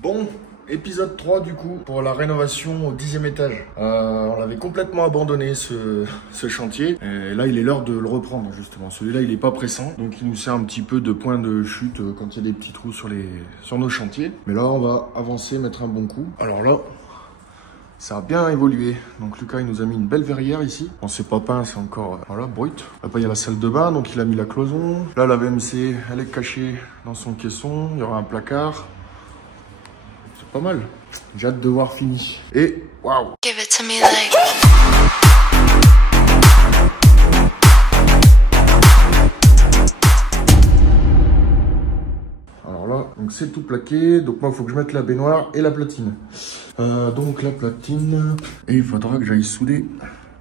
Bon, épisode 3 du coup, pour la rénovation au 10e étage. On avait complètement abandonné ce chantier. Et là, il est l'heure de le reprendre justement. Celui-là, il n'est pas pressant. Donc, il nous sert un petit peu de point de chute quand il y a des petits trous sur nos chantiers. Mais là, on va avancer, mettre un bon coup. Alors là, ça a bien évolué. Donc Lucas, il nous a mis une belle verrière ici. Bon, c'est pas peint, c'est encore voilà, brut. Après, il y a la salle de bain, donc il a mis la cloison. Là, la VMC, elle est cachée dans son caisson. Il y aura un placard. C'est pas mal. J'ai hâte de voir fini. Et waouh! Give it to me like. Alors là, donc c'est tout plaqué. Donc moi, il faut que je mette la baignoire et la platine. Donc la platine. Et il faudra que j'aille souder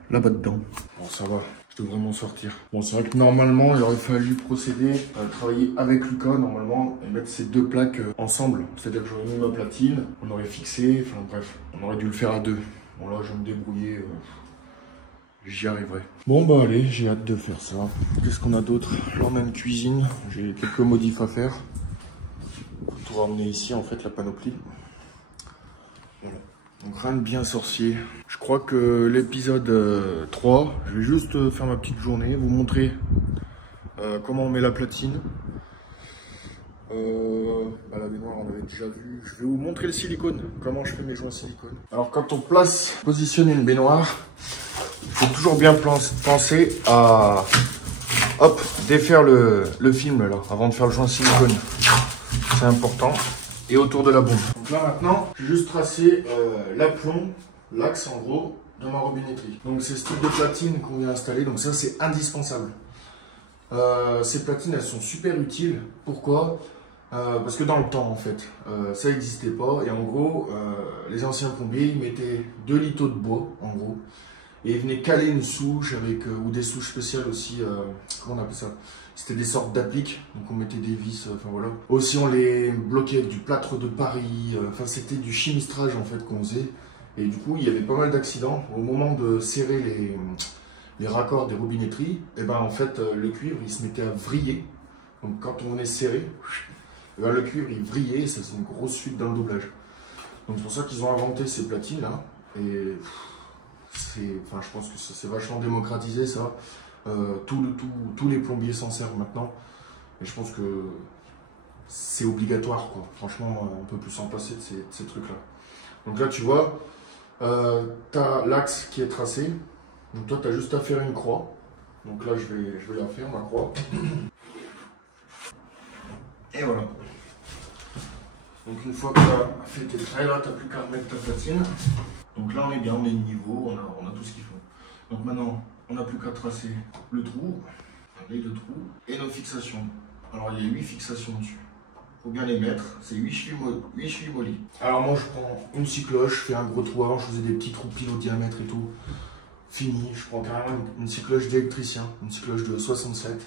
là-bas dedans. Bon, ça va. Je devrais m'en sortir. Bon, c'est vrai que normalement, il aurait fallu procéder à travailler avec Lucas, normalement, et mettre ces deux plaques ensemble. C'est-à-dire que j'aurais mis ma platine, on aurait fixé, enfin bref, on aurait dû le faire à deux. Bon là, je vais me débrouiller. J'y arriverai. Bon bah allez, j'ai hâte de faire ça. Qu'est-ce qu'on a d'autre? Là on a une cuisine, j'ai quelques modifs à faire. Faut tout ramener ici en fait, la panoplie. Voilà. Donc rien de bien sorcier. Je crois que l'épisode 3, je vais juste faire ma petite journée, vous montrer comment on met la platine. La baignoire on avait déjà vu. Je vais vous montrer le silicone, comment je fais mes joints silicone. Alors quand on positionne une baignoire, il faut toujours bien penser à défaire le film là, avant de faire le joint silicone. C'est important. Et autour de la bombe. Donc là maintenant, je vais juste tracer l'aplomb, l'axe en gros, de ma robinetterie. Donc c'est ce type de platine qu'on vient installer, donc ça c'est indispensable. Ces platines elles sont super utiles. Pourquoi? Parce que dans le temps en fait, ça n'existait pas. Et en gros, les anciens plombiers ils mettaient 2 litos de bois en gros. Et ils venaient caler une souche avec, ou des souches spéciales aussi, comment on appelle ça? C'était des sortes d'appliques, donc on mettait des vis, enfin voilà. Aussi on les bloquait avec du plâtre de Paris, enfin c'était du chimistrage en fait qu'on faisait. Et du coup il y avait pas mal d'accidents. Au moment de serrer les raccords des robinetteries, et ben en fait le cuivre il se mettait à vriller. Donc quand on venait serrer, ben, le cuivre il vrillait et ça c'est une grosse fuite dans le doublage. Donc c'est pour ça qu'ils ont inventé ces platines là. Et enfin, je pense que c'est vachement démocratisé ça. Tous les plombiers s'en servent maintenant. Et je pense que c'est obligatoire quoi. Franchement, on peut plus s'en passer de ces trucs là. Donc là tu vois, tu as l'axe qui est tracé. Donc toi tu as juste à faire une croix. Donc là je vais la faire ma croix. Et voilà. Donc une fois que tu as fait tes traits là, tu n'as plus qu'à remettre ta platine. Donc là on est bien, on est niveau, on a tout ce qu'il faut. Donc maintenant on n'a plus qu'à tracer le trou, les deux trous, et nos fixations. Alors il y a 8 fixations dessus. Il faut bien les mettre, c'est 8 chevilles mollies. Alors moi je prends une scie cloche, je fais un gros trou avant, je faisais des petits trous pile au diamètre et tout. Fini, je prends carrément une scie cloche d'électricien, une scie cloche de 67.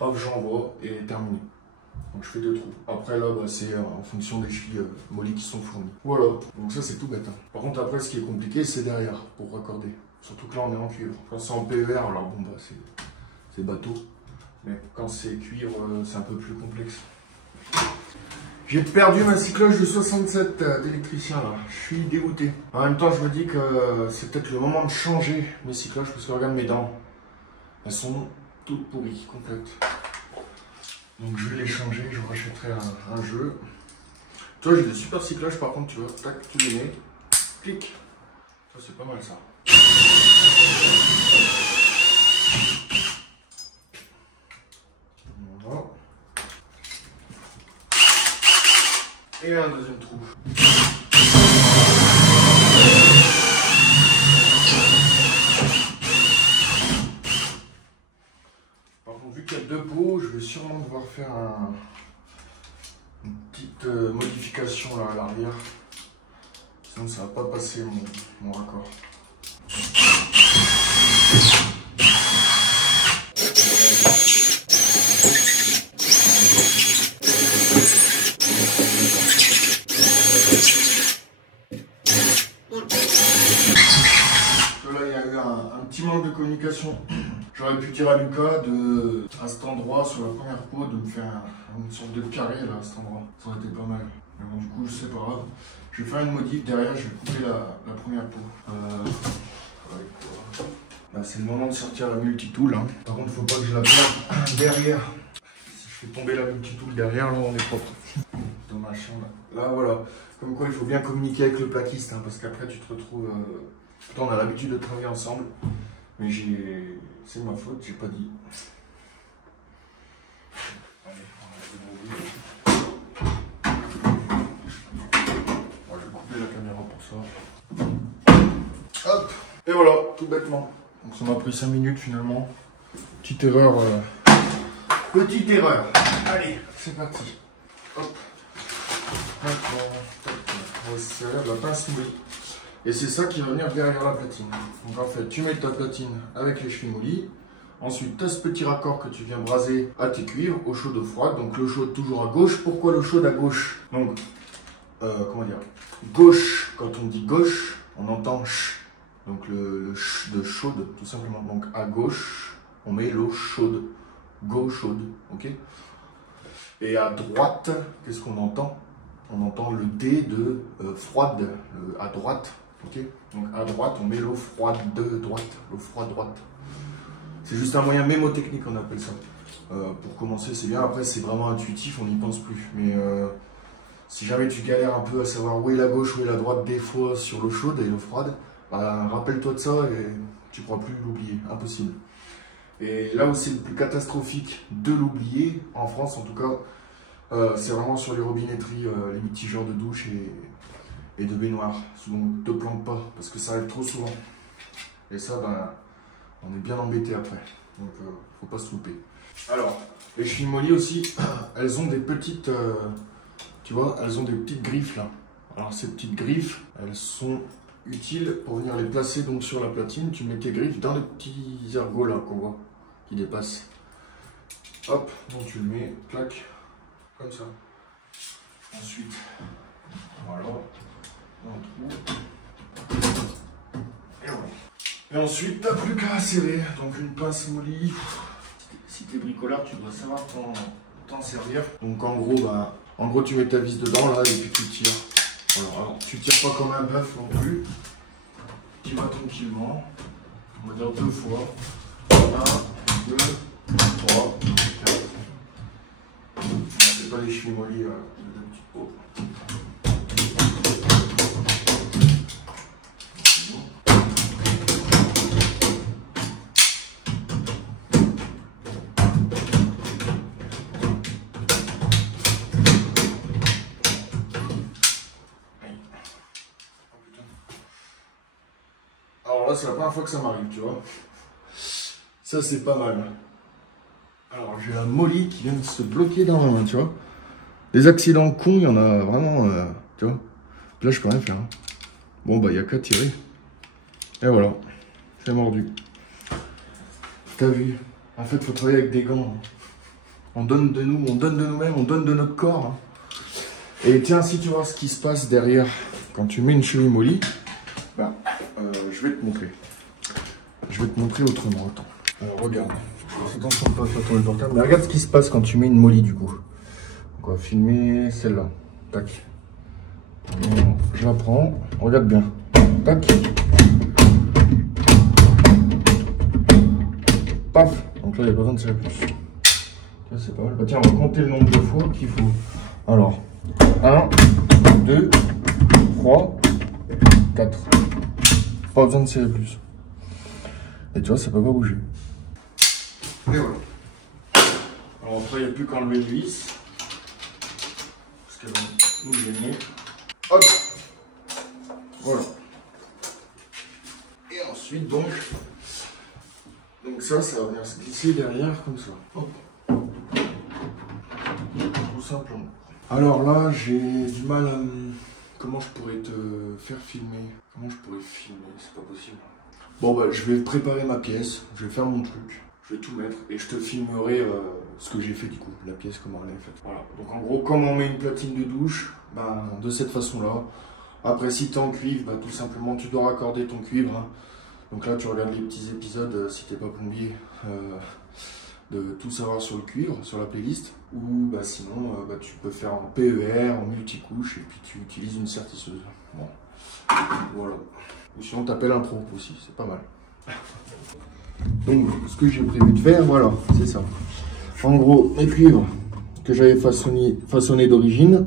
Paf, j'envoie et terminé. Donc je fais 2 trous. Après là, c'est en fonction des chevilles mollies qui sont fournies. Voilà, donc ça c'est tout bête. Hein. Par contre après ce qui est compliqué c'est derrière pour raccorder. Surtout que là on est en cuivre. Quand c'est en PER, alors bon bah c'est bateau. Mais quand c'est cuivre, c'est un peu plus complexe. J'ai perdu ma scie cloche de 67 d'électricien là. Je suis dégoûté. En même temps je me dis que c'est peut-être le moment de changer mes scies cloches parce que regarde mes dents. Elles sont toutes pourries, complètes. Donc je vais les changer, je rachèterai un jeu. Toi j'ai des super scies cloches par contre tu vois, tac, tu les mets, clic. Ça c'est pas mal ça. Voilà. Et un deuxième trou. Par contre vu qu'il y a 2 pots, je vais sûrement devoir faire une petite modification là à l'arrière. Sinon ça va pas passer mon raccord. Là il y a eu un petit manque de communication. J'aurais pu dire à Lucas à cet endroit sur la première peau de me faire une sorte de carré là à cet endroit. Ça aurait été pas mal. Alors, du coup, c'est pas grave. Je vais faire une modif. Derrière, je vais couper la première peau. Là, c'est le moment de sortir la multitool. Hein. Par contre, il faut pas que je la perde derrière. Si je fais tomber la multitool derrière, là, on est propre. Dommage. Là, voilà. Comme quoi, il faut bien communiquer avec le plaquiste. Hein, parce qu'après, tu te retrouves... Pourtant, on a l'habitude de travailler ensemble. Mais c'est ma faute, j'ai pas dit. Allez, on va je vais couper la caméra pour ça. Hop. Et voilà, tout bêtement. Donc ça m'a pris 5 minutes finalement. Petite erreur. Petite erreur. Allez, c'est parti. Hop. On va se servir de la pince moulie. Et c'est ça qui va venir derrière la platine. Donc en fait, tu mets ta platine avec les chevilles moulies. Ensuite, tu as ce petit raccord que tu viens braser à tes cuivres, eau chaude, eau froide. Donc l'eau chaude toujours à gauche. Pourquoi l'eau chaude à gauche? Donc, comment dire? Gauche, quand on dit gauche, on entend ch. Donc le ch de chaude, tout simplement. Donc à gauche, on met l'eau chaude. Go chaude, ok? Et à droite, qu'est-ce qu'on entend? On entend le D de froide, à droite, ok? Donc à droite, on met l'eau froide de droite, l'eau froide droite. C'est juste un moyen mémotechnique, on appelle ça. Pour commencer, c'est bien. Après, c'est vraiment intuitif, on n'y pense plus. Mais si jamais tu galères un peu à savoir où est la gauche, où est la droite, des fois sur l'eau chaude et l'eau froide, bah, rappelle-toi de ça et tu ne pourras plus l'oublier. Impossible. Et là où c'est le plus catastrophique de l'oublier, en France en tout cas, c'est vraiment sur les robinetteries, les mitigeurs de douche et de baignoire. Donc ne te plante pas, parce que ça arrive trop souvent. Et ça, ben, on est bien embêté après. Donc faut pas se louper. Alors, les chevilles mollies aussi, elles ont des petites, tu vois, elles ont des petites griffes là. Alors ces petites griffes, elles sont utiles pour venir les placer donc sur la platine. Tu mets tes griffes dans les petits ergots là qu'on voit, qui dépassent. Hop, donc tu le mets, clac, comme ça. Ensuite, voilà, un trou. Et voilà. Et ensuite, t'as plus qu'à serrer. Donc une pince mollie. Si t'es bricoleur, tu dois savoir t'en servir. Donc en gros, tu mets ta vis dedans là et puis tu tires. Voilà. Alors, tu tires pas comme un bœuf non plus. Tu vas tranquillement. On va dire 2 fois. 1, 2, 3, 4. C'est pas les chevilles mollies de petite peau. Alors là, c'est la première fois que ça m'arrive, tu vois. Ça, c'est pas mal. Alors, j'ai un molly qui vient de se bloquer dans ma main, tu vois. Des accidents cons, il y en a vraiment, tu vois. Là, je peux rien faire. Hein. Bon, bah, il n'y a qu'à tirer. Et voilà, c'est mordu. T'as vu? En fait, il faut travailler avec des gants. Hein. On donne de nous, on donne de nous-mêmes, on donne de notre corps. Hein. Et tiens, si tu vois ce qui se passe derrière, quand tu mets une cheville molly, bah, je vais te montrer. Je vais te montrer autrement. Attends. Alors, regarde. Attention de ne pas faire tourner le portable. Mais regarde ce qui se passe quand tu mets une molly, du coup. Donc, on va filmer celle-là. Tac. Je la prends. Regarde bien. Tac. Paf. Donc là, il n'y a pas besoin de tirer plus. C'est pas mal. Bah, tiens, on va compter le nombre de fois qu'il faut. Alors, 1, 2, 3, 4. Pas besoin de serrer plus. Et tu vois, ça peut pas bouger. Et voilà. Alors après, il n'y a plus qu'à enlever les vis. Parce qu'elles vont nous gêner. Hop. Voilà. Et ensuite, donc ça va venir se glisser derrière comme ça. Hop. Tout simplement. Alors là, j'ai du mal à... Comment je pourrais te faire filmer? Comment je pourrais filmer? C'est pas possible. Bon bah je vais préparer ma pièce, je vais faire mon truc, je vais tout mettre et je te filmerai ce que j'ai fait du coup, la pièce, comment elle est faite. Voilà, donc en gros, comme on met une platine de douche, bah, de cette façon-là. Après, si tu es en cuivre, bah, tout simplement tu dois raccorder ton cuivre. Hein. Donc là, tu regardes les petits épisodes, si t'es pas plombier, de tout savoir sur le cuivre, sur la playlist. Ou bah, sinon, tu peux faire en PER, en multicouche, et puis tu utilises une sertisseuse. Bon. Voilà. Ou sinon, tu appelles un pro aussi, c'est pas mal. Donc, ce que j'ai prévu de faire, voilà, c'est ça. En gros, mes cuivres que j'avais façonnés d'origine,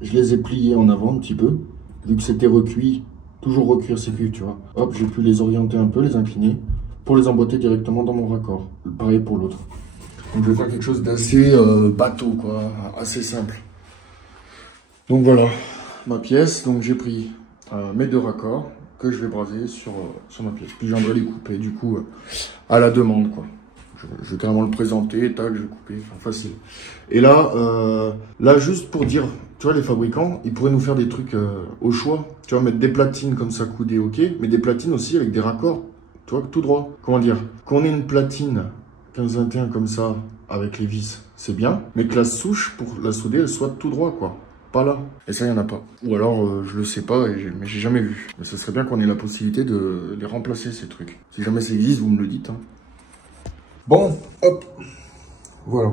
je les ai pliés en avant un petit peu, vu que c'était recuit, toujours recuire ces cuivres, tu vois. Hop, j'ai pu les orienter un peu, les incliner, pour les emboîter directement dans mon raccord. Pareil pour l'autre. Donc je vais faire quelque chose d'assez bateau, quoi, assez simple. Donc voilà, ma pièce, donc j'ai pris mes 2 raccords que je vais braser sur ma pièce. Puis je viendrai les couper, du coup, à la demande, quoi. Je vais carrément le présenter, tac, je vais couper, enfin, facile. Et là, juste pour dire, tu vois, les fabricants, ils pourraient nous faire des trucs au choix. Tu vois, mettre des platines comme ça coudées, ok, mais des platines aussi avec des raccords, tu vois, tout droit. Comment dire, qu'on ait une platine 15-21 comme ça, avec les vis, c'est bien, mais que la souche, pour la souder, elle soit tout droit, quoi. Pas là. Et ça, il n'y en a pas. Ou alors, je le sais pas, mais j'ai jamais vu. Mais ce serait bien qu'on ait la possibilité de les remplacer, ces trucs. Si jamais ça existe, vous me le dites, hein. Bon, hop, voilà.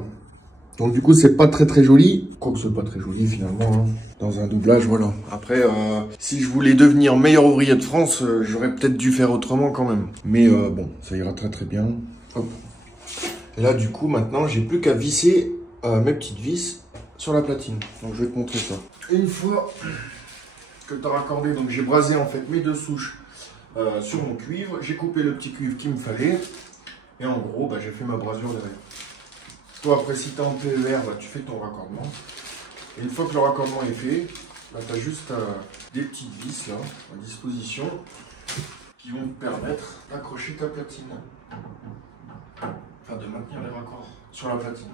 Donc du coup, c'est pas très joli. Quoique c'est pas très joli finalement, hein. Dans un doublage, voilà. Après, si je voulais devenir meilleur ouvrier de France, j'aurais peut-être dû faire autrement quand même. Mais bon, ça ira très bien. Hop. Et là, du coup, maintenant, j'ai plus qu'à visser mes petites vis sur la platine. Donc je vais te montrer ça. Une fois que tu as raccordé, donc j'ai brasé en fait mes 2 souches sur mon cuivre. J'ai coupé le petit cuivre qu'il me fallait. Et en gros, j'ai fait ma brasure derrière. Toi, après, si tu es en PER, tu fais ton raccordement. Et une fois que le raccordement est fait, tu as juste des petites vis là, à disposition, qui vont te permettre d'accrocher ta platine. Enfin, de maintenir les raccords sur la platine.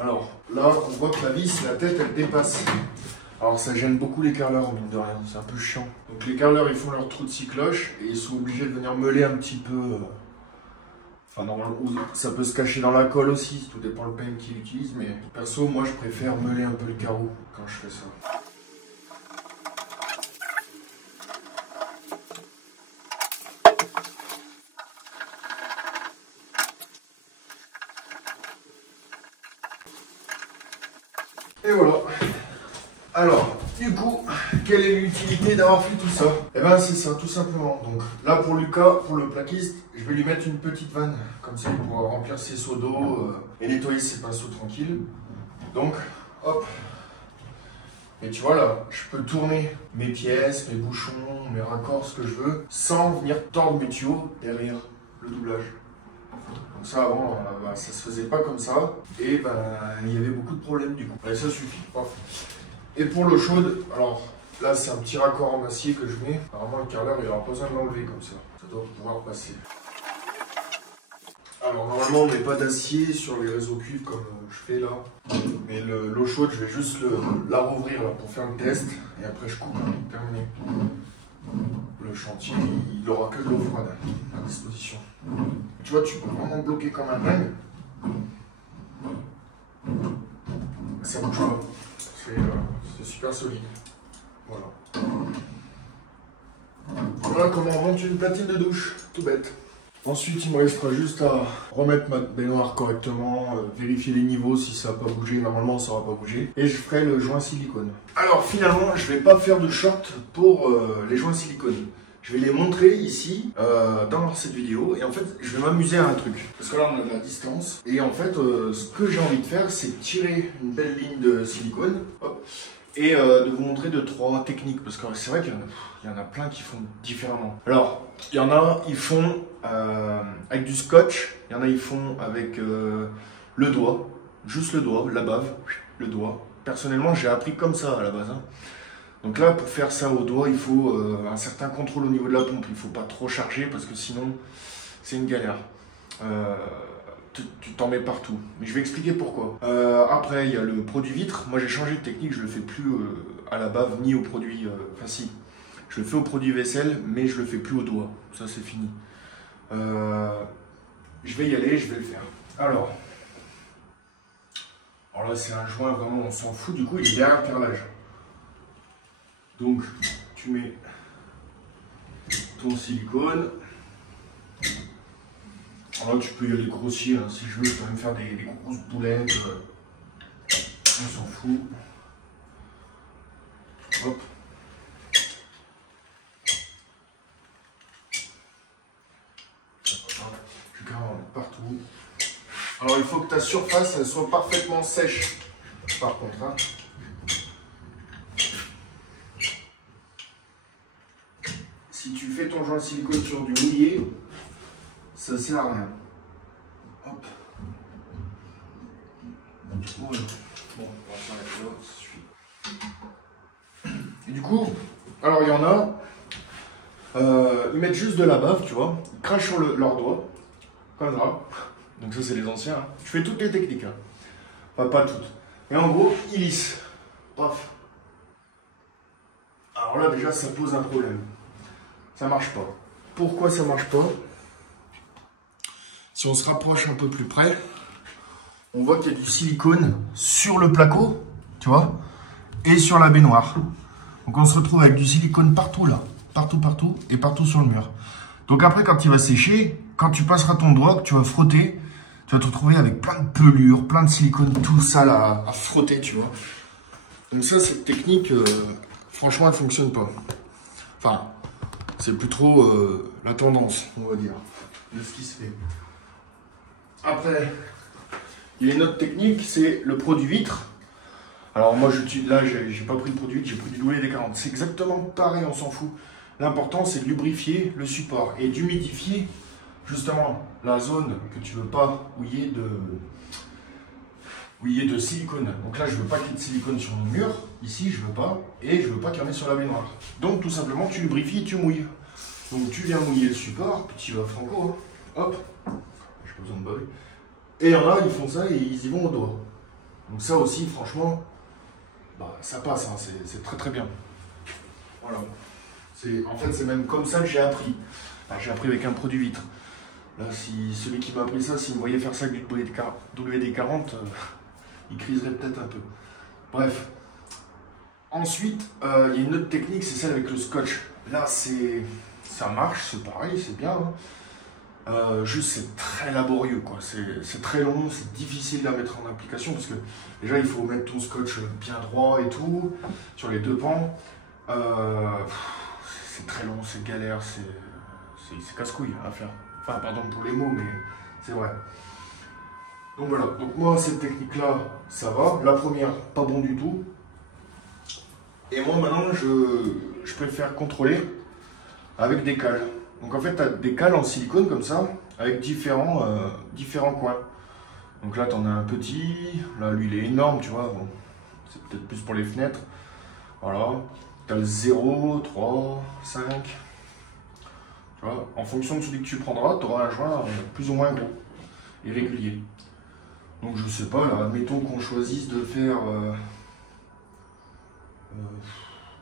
Alors, là, on voit que la vis, la tête, elle dépasse. Alors ça gêne beaucoup les carreleurs, mine de rien, c'est un peu chiant. Donc les carreleurs, ils font leur trou de 6 cloches et ils sont obligés de venir meuler un petit peu. Enfin normalement, ça peut se cacher dans la colle aussi, tout dépend le peigne qu'ils utilisent, mais perso, moi je préfère meuler un peu le carreau quand je fais ça. Et voilà. Alors, du coup, quelle est l'utilité d'avoir fait tout ça? Eh ben c'est ça, tout simplement. Donc là pour Lucas, pour le plaquiste, je vais lui mettre une petite vanne. Comme ça il pourra remplir ses seaux d'eau et nettoyer ses pinceaux tranquilles. Donc, hop. Et tu vois là, je peux tourner mes pièces, mes bouchons, mes raccords, ce que je veux, sans venir tordre mes tuyaux derrière le doublage. Donc ça avant, ça se faisait pas comme ça. Et il y avait beaucoup de problèmes du coup. Et ça suffit. Et pour l'eau chaude, alors là c'est un petit raccord en acier que je mets. Normalement le carreleur il aura pas besoin de l'enlever comme ça. Ça doit pouvoir passer. Alors normalement on met pas d'acier sur les réseaux cuivre comme je fais là. Mais l'eau chaude je vais juste la rouvrir là, pour faire le test. Et après je coupe, terminé. Le chantier il aura que de l'eau froide à disposition. Tu vois tu peux vraiment bloquer comme un dingue. Ça bouge pas. C'est super solide. Voilà. Voilà comment on monte une platine de douche. Tout bête. Ensuite, il me restera juste à remettre ma baignoire correctement, vérifier les niveaux si ça n'a pas bougé. Normalement, ça n'aura pas bougé. Et je ferai le joint silicone. Alors finalement, je ne vais pas faire de short pour les joints silicone. Je vais les montrer ici dans cette vidéo et en fait je vais m'amuser à un truc parce que là on a de la distance et en fait ce que j'ai envie de faire c'est tirer une belle ligne de silicone hop, et de vous montrer 2-3 techniques parce que c'est vrai qu'il y en a plein qui font différemment. Alors il y en a ils font avec du scotch, il y en a ils font avec le doigt, juste le doigt, la bave, le doigt. Personnellement j'ai appris comme ça à la base hein. Donc là, pour faire ça au doigt, il faut un certain contrôle au niveau de la pompe. Il ne faut pas trop charger parce que sinon, c'est une galère. Tu t'en mets partout. Mais je vais expliquer pourquoi. Après, il y a le produit vitre. Moi, j'ai changé de technique. Je ne le fais plus à la bave ni au produit... Enfin, si. Je le fais au produit vaisselle, mais je ne le fais plus au doigt. Ça, c'est fini. Je vais y aller, je vais le faire. Alors là, c'est un joint vraiment, on s'en fout. Du coup, il est derrière le carrelage. Donc, tu mets ton silicone. Alors là, tu peux y aller grossier, hein, si je veux, je peux même faire des grosses boulettes. On s'en fout. Hop. Tu gardes partout. Alors il faut que ta surface elle soit parfaitement sèche. Par contre, hein. Si tu fais ton joint silicone sur du mouillé, ça sert à rien. Hop. Voilà. Bon, on va s'arrêter là, ça suffit. Et du coup, alors il y en a, ils mettent juste de la bave, tu vois, ils crachent sur leurs doigts, comme ça. Donc ça c'est les anciens. Hein. Je fais toutes les techniques, hein. Enfin pas toutes. Mais en gros, ils lissent. Paf. Alors là déjà ça pose un problème. Ça marche pas. Pourquoi ça marche pas? Si on se rapproche un peu plus près, on voit qu'il y a du silicone sur le placo, tu vois, et sur la baignoire. Donc on se retrouve avec du silicone partout là, partout et partout sur le mur. Donc après quand il va sécher, quand tu passeras ton doigt, que tu vas frotter, tu vas te retrouver avec plein de pelures, plein de silicone, tout ça là à frotter, tu vois. Donc ça, cette technique, franchement, elle fonctionne pas. Enfin, c'est plus trop la tendance, on va dire, de ce qui se fait. Après, il y a une autre technique, c'est le produit vitre. Alors moi, là, j'ai pas pris le produit vitre, j'ai pris du WD-40. C'est exactement pareil, on s'en fout. L'important, c'est de lubrifier le support et d'humidifier justement la zone que tu veux pas mouiller de silicone. Donc là, je veux pas qu'il y ait de silicone sur nos murs. Ici, je veux pas. Et je veux pas qu'il y en ait sur la baignoire. Donc tout simplement, tu lubrifies et tu mouilles. Donc tu viens mouiller le support, puis tu vas franco. Hein. Hop. J'ai pas besoin de baver. Et il y en a, ils font ça et ils y vont au doigt. Donc ça aussi, franchement, bah, ça passe. Hein. C'est très très bien. Voilà. En fait, c'est même comme ça que j'ai appris. J'ai appris avec un produit vitre. Là, si celui qui m'a appris ça, s'il me voyait faire ça avec du WD-40, il criserait peut-être un peu. Bref. Ensuite, il y a une autre technique, c'est celle avec le scotch. Là, ça marche, c'est pareil, c'est bien. Hein. Juste, c'est très laborieux, quoi. C'est très long, c'est difficile à mettre en application parce que déjà, il faut mettre ton scotch bien droit et tout, sur les deux pans. C'est très long, c'est galère, c'est casse-couille à faire. Enfin, pardon pour les mots, mais c'est vrai. Donc voilà, donc moi, cette technique-là, ça va. La première, pas bon du tout. Et moi, maintenant, je préfère contrôler avec des cales. Donc en fait, tu as des cales en silicone comme ça, avec différents coins. Donc là, tu en as un petit. Là, lui, il est énorme, tu vois. Bon, c'est peut-être plus pour les fenêtres. Voilà. Tu as le 0, 3, 5. Tu vois, en fonction de celui que tu prendras, tu auras un joint plus ou moins gros et régulier. Donc je sais pas, là, admettons qu'on choisisse de faire,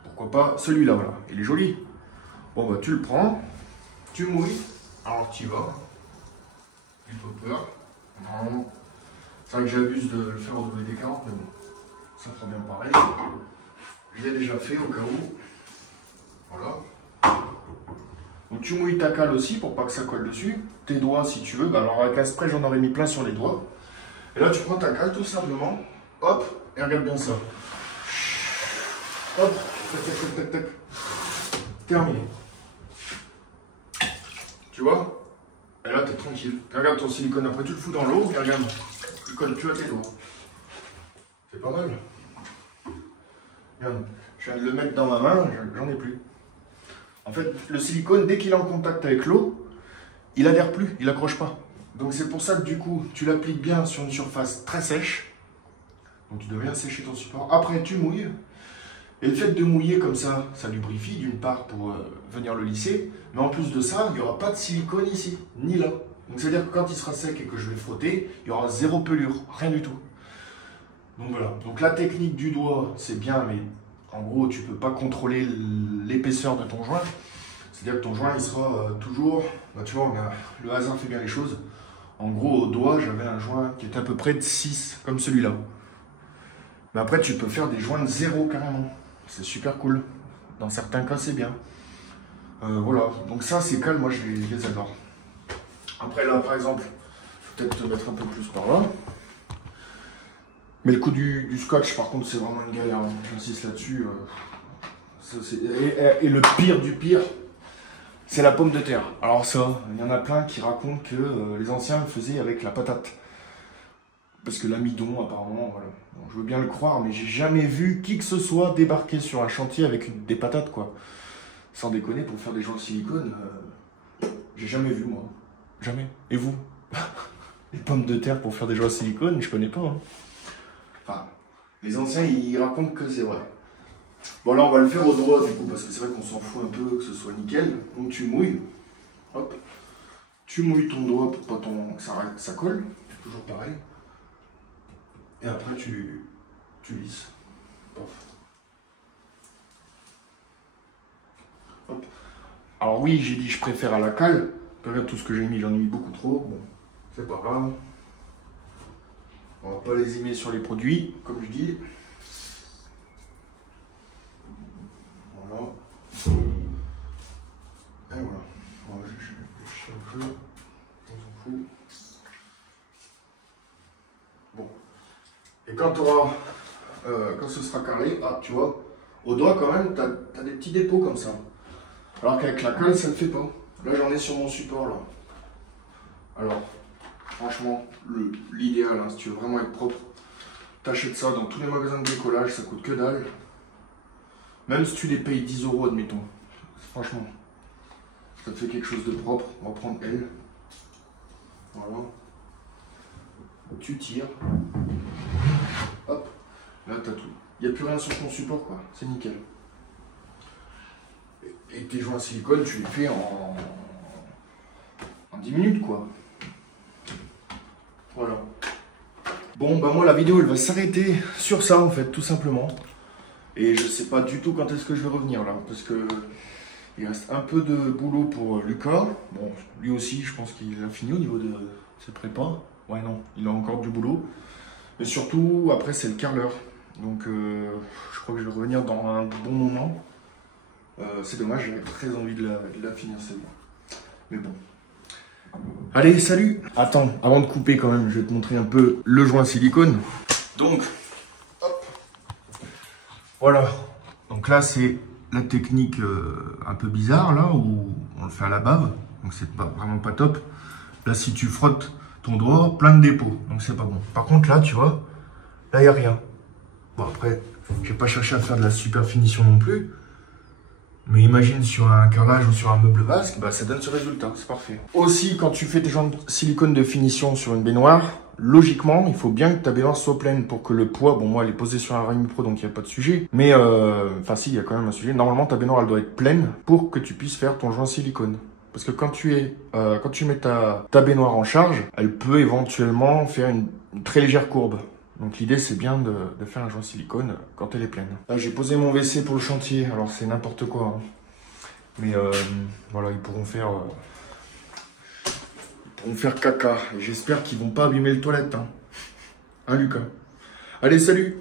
pourquoi pas, celui-là, voilà, il est joli. Bon bah tu le prends, tu mouilles, alors tu y vas, j'ai pas peur. Non, c'est vrai que j'abuse de le faire au WD-40, mais bon, ça fera bien pareil. Je l'ai déjà fait au cas où, voilà. Donc tu mouilles ta cale aussi pour pas que ça colle dessus. Tes doigts si tu veux. Bah alors avec Asprey j'en aurais mis plein sur les doigts. Et là tu prends ta cale tout simplement. Hop. Et regarde bien ça. Hop. Tac tac tac tac. Terminé. Tu vois? Et là t'es tranquille. Et regarde ton silicone. Après tu le fous dans l'eau. Et regarde. Tu colles plus à tes doigts. C'est pas mal. Regarde. Je viens de le mettre dans ma main. J'en ai plus. En fait, le silicone, dès qu'il est en contact avec l'eau, il adhère plus, il accroche pas. Donc c'est pour ça que du coup, tu l'appliques bien sur une surface très sèche. Donc tu dois bien sécher ton support. Après, tu mouilles. Et le fait de mouiller comme ça, ça lubrifie d'une part pour venir le lisser. Mais en plus de ça, il n'y aura pas de silicone ici, ni là. Donc c'est-à-dire que quand il sera sec et que je vais frotter, il y aura zéro pelure, rien du tout. Donc voilà. Donc la technique du doigt, c'est bien, mais en gros, tu ne peux pas contrôler l'épaisseur de ton joint. C'est-à-dire que ton joint, il sera toujours... Bah, tu vois, le hasard fait bien les choses. En gros, au doigt, j'avais un joint qui était à peu près de 6, comme celui-là. Mais après, tu peux faire des joints de 0 carrément. C'est super cool. Dans certains cas, c'est bien. Voilà, donc ça, ces cales, moi, je les adore. Après, là, par exemple, je vais peut-être te mettre un peu plus par là. Mais le coup du scotch, par contre, c'est vraiment une galère. Hein. J'insiste là-dessus. Et le pire du pire, c'est la pomme de terre. Alors ça, il y en a plein qui racontent que les anciens le faisaient avec la patate. Parce que l'amidon, apparemment, voilà. Bon, je veux bien le croire, mais j'ai jamais vu qui que ce soit débarquer sur un chantier avec des patates, quoi. Sans déconner, pour faire des joints de silicone, j'ai jamais vu, moi. Jamais. Et vous? Les pommes de terre pour faire des joints de silicone, je connais pas. Hein. Enfin, les anciens, ils racontent que c'est vrai. Bon, là, on va le faire au doigt, du coup, parce que c'est vrai qu'on s'en fout un peu que ce soit nickel. Donc, tu mouilles. Hop. Tu mouilles ton doigt pour pas que ça colle. C'est toujours pareil. Et après, tu lisses. Pof. Hop. Alors oui, j'ai dit je préfère à la cale. Regarde tout ce que j'ai mis, j'en ai mis beaucoup trop. Bon, c'est pas grave. On va pas les aimer sur les produits, comme je dis. Voilà. Et voilà. Bon, je un peu. On s'en fout. Bon. Et quand quand ce sera carré, ah, tu vois, au doigt quand même, tu as des petits dépôts comme ça. Alors qu'avec la colle, ça ne le fait pas. Là, j'en ai sur mon support, là. Alors, franchement, l'idéal, hein, si tu veux vraiment être propre, t'achètes ça dans tous les magasins de bricolage, ça coûte que dalle. Même si tu les payes 10 €, admettons. Franchement, ça te fait quelque chose de propre. On va prendre elle. Voilà. Tu tires. Hop. Là, t'as tout. Il n'y a plus rien sur ton support, quoi. C'est nickel. Et tes joints en silicone, tu les fais en 10 minutes, quoi. Voilà. Bon, bah moi, la vidéo, elle va s'arrêter sur ça, en fait, tout simplement. Et je sais pas du tout quand est-ce que je vais revenir, là. Parce que il reste un peu de boulot pour Lucas. Bon, lui aussi, je pense qu'il a fini au niveau de ses prépas. Ouais, non, il a encore du boulot. Mais surtout, après, c'est le carreleur. Donc, je crois que je vais revenir dans un bon moment. C'est dommage, j'avais très envie de la finir celle-là. Mais bon. Allez, salut! Attends, avant de couper quand même, je vais te montrer un peu le joint silicone. Donc, hop. Voilà. Donc là, c'est la technique un peu bizarre, là, où on le fait à la bave. Donc c'est vraiment pas top. Là, si tu frottes ton doigt, plein de dépôts. Donc c'est pas bon. Par contre, là, tu vois, là, il n'y a rien. Bon, après, je vais pas chercher à faire de la super finition non plus. Mais imagine sur un carrelage ou sur un meuble basque, bah, ça donne ce résultat, c'est parfait. Aussi, quand tu fais tes joints de silicone de finition sur une baignoire, logiquement, il faut bien que ta baignoire soit pleine pour que le poids, bon moi elle est posée sur un Rémi Pro donc il n'y a pas de sujet, mais enfin si, il y a quand même un sujet. Normalement ta baignoire elle doit être pleine pour que tu puisses faire ton joint silicone. Parce que quand tu mets ta baignoire en charge, elle peut éventuellement faire une très légère courbe. Donc l'idée c'est bien de faire un joint silicone quand elle est pleine. Là j'ai posé mon WC pour le chantier, alors c'est n'importe quoi. Hein. Mais voilà, ils pourront faire caca. Et j'espère qu'ils vont pas abîmer les toilettes. Hein, Lucas. Allez, salut!